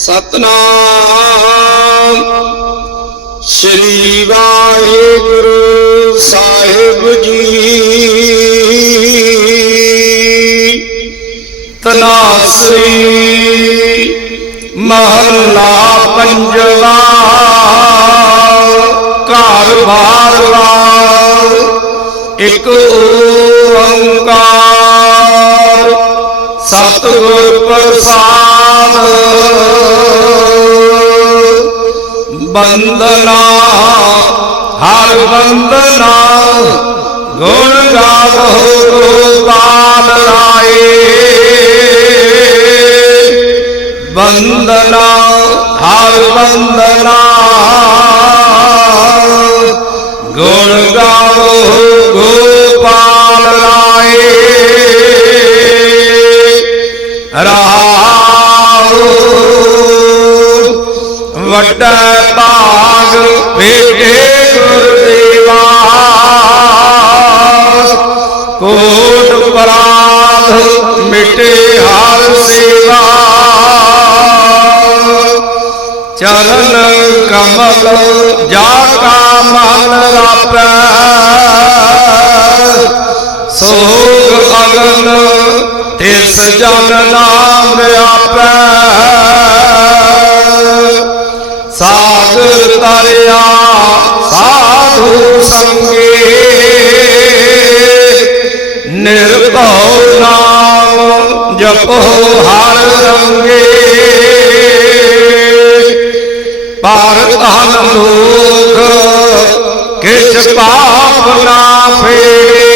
ਸਤਨਾਮ। ਸ੍ਰੀ ਵਾਹਿਗੁਰੂ ਸਾਹਿਬ ਜੀ। ਤਨਾਸਰੀ ਮਹੱਲਾ ਪੰਜਵਾ। ਘਰ ਬਾਰਵਾ ਇੱਕ ਓੰਕਾਰ। ਸਤਿਗੁਰ ਪ੍ਰਸਾਦ ਬੰਦਨਾ, ਹਰ ਬੰਦਨਾ, ਗੁਣ ਗਾਵੋ ਗੋਪਾਲ ਰਾਏ। ਬੰਦਨਾ, ਹਰ ਬੰਦਨਾ, ਗੁਣ ਗਾਵੋ ਗੋਪਾਲ ਰਾਏ। ਰਹਾਉ ਵੱਡਾ ਭਾਗ ਵੇਖੇ ਗੁਰਦੇਵਾ ਕੋਟ ਪਰਾਧ ਮਿਟੇ ਹਰ ਸੇਵਾ। ਚਰਨ ਕਮਲ ਜਾ ਕਾ ਮਨ ਰਾਪੈ। ਸੋਗ ਅਗਨ ਤਿਸ ਜਨ ਨਾਮ ਆਪੈ। ਪਰ ਧਨ ਲੋਕ, ਕਿਛ ਪਾਪ ਨਾ ਫੇਰੇ।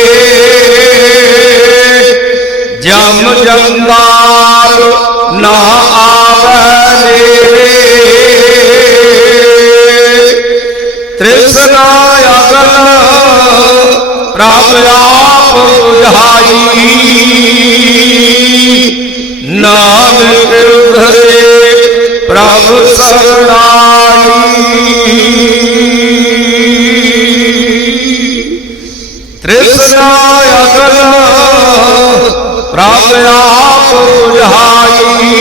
ਜਮ ਜੰਦਾਰ ਨਾ ਆਵੈ ਨੇੜੇ ਤ੍ਰਿਸ਼ਨਾ ਅਗਨ ਪ੍ਰਭ ਆਪ ਬੁਝਾਈ ਤ੍ਰਿਸ਼ਨਾ ਅਗਨ ਪ੍ਰਭ ਆਪ ਬੁਝਾਈ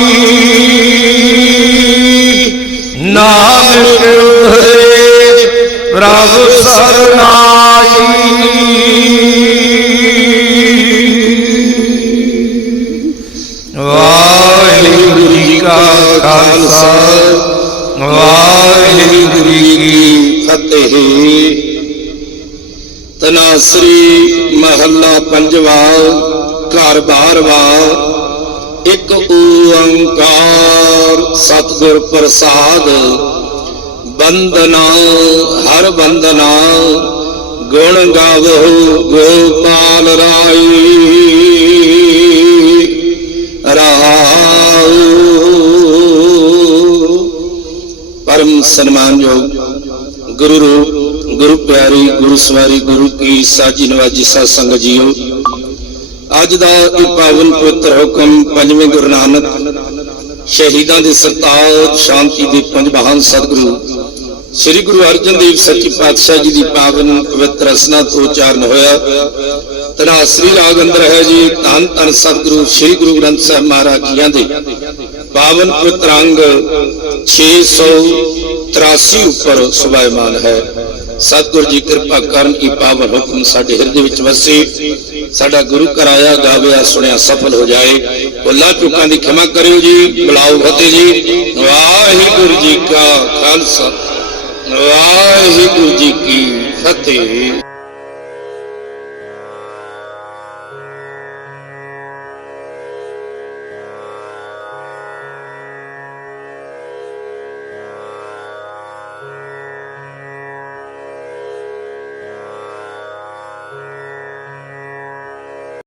ਨਾਨਕ ਉਧਰੇ ਪ੍ਰਭ ਸਰਣਾਈ ਵਾਹਿਗੁਰੂ ਜੀ ਕਾ ਖਾਲਸਾ। ਵਾਹਿਗੁਰੂ ਜੀ ਕੀ ਫਤਿਹ। ਤਨਾਸਰੀ ਮਹੱਲਾ ਪੰਜਵਾ, ਘਰ ਬਾਰਵਾ, ਇੱਕ ਓੰਕਾਰ ਸਤਿਗੁਰ ਪ੍ਰਸਾਦ, ਬੰਦਨਾ, ਹਰ ਬੰਦਨਾ, ਗੁਣ ਗਾਵੋ ਗੋਪਾਲ ਰਾਈ ਰਹਾਉ ਪਰਮ ਸਨਮਾਨਯੋਗ ਗੁਰੂ ਰੂਪ ਗੁਰੂ ਪਿਆਰੀ, ਗੁਰੂ ਸਵਾਰੀ, ਗੁਰੂ ਕੀ ਸਾਜੀ ਨਵਾਜੀ ਸਾਧ ਸੰਗਤ ਜੀਓ। ਅੱਜ ਦਾ ਇਹ ਪਾਵਨ ਪਵਿੱਤਰ ਹੁਕਮ ਪੰਜਵੇਂ ਗੁਰੂ ਨਾਨਕ ਸ਼ਹੀਦਾਂ ਦੇ ਸਰਤਾਜ ਸ਼ਾਂਤੀ ਦੇ ਪੰਜ ਮਹਾਨ ਸਤਿਗੁਰੂ, ਸ੍ਰੀ ਗੁਰੂ ਅਰਜਨ ਦੇਵ ਸੱਚੇ ਪਾਤਸ਼ਾਹ ਜੀ ਦੀ ਪਾਵਨ ਪਵਿੱਤਰ ਰਸਨਾ ਤੋਂ ਉਚਾਰਨ ਹੋਇਆ। ਤਨਾਸਰੀ ਰਾਗ ਅੰਦਰ ਹੈ ਜੀ, ਧੰਨ ਧੰਨ ਸਤਿਗੁਰੂ ਸ੍ਰੀ ਗੁਰੂ ਗ੍ਰੰਥ ਸਾਹਿਬ ਮਹਾਰਾਜ ਜੀਆਂ ਦੇ। ਪਾਵਨ ਪਵਿੱਤਰ ਅੰਗ 683 ਉੱਪਰ ਸੁਭਾਇਮਾਨ ਹੈ। ਸਤਿਗੁਰੂ ਜੀ ਕਿਰਪਾ ਕਰਨ ਕੀ ਪਾਵਨ ਹੁਕਮ ਸਾਡੇ ਹਿਰਦੇ ਵਿੱਚ ਵਸੇ। ਸਾਡਾ ਗੁਰੂ ਘਰ ਆਇਆ ਗਾਵਿਆ ਸੁਣਿਆ, ਸਫਲ ਹੋ ਜਾਏ। ਭੁੱਲਾਂ ਚੁੱਕਾਂ ਦੀ ਖਿਮਾ ਕਰਿਓ ਜੀ, ਬੁਲਾਓ ਫਤਿਹ ਜੀ। ਵਾਹਿਗੁਰੂ ਜੀ ਕਾ ਖਾਲਸਾ। ਵਾਹਿਗੁਰੂ ਜੀ ਕੀ ਫਤਿਹ।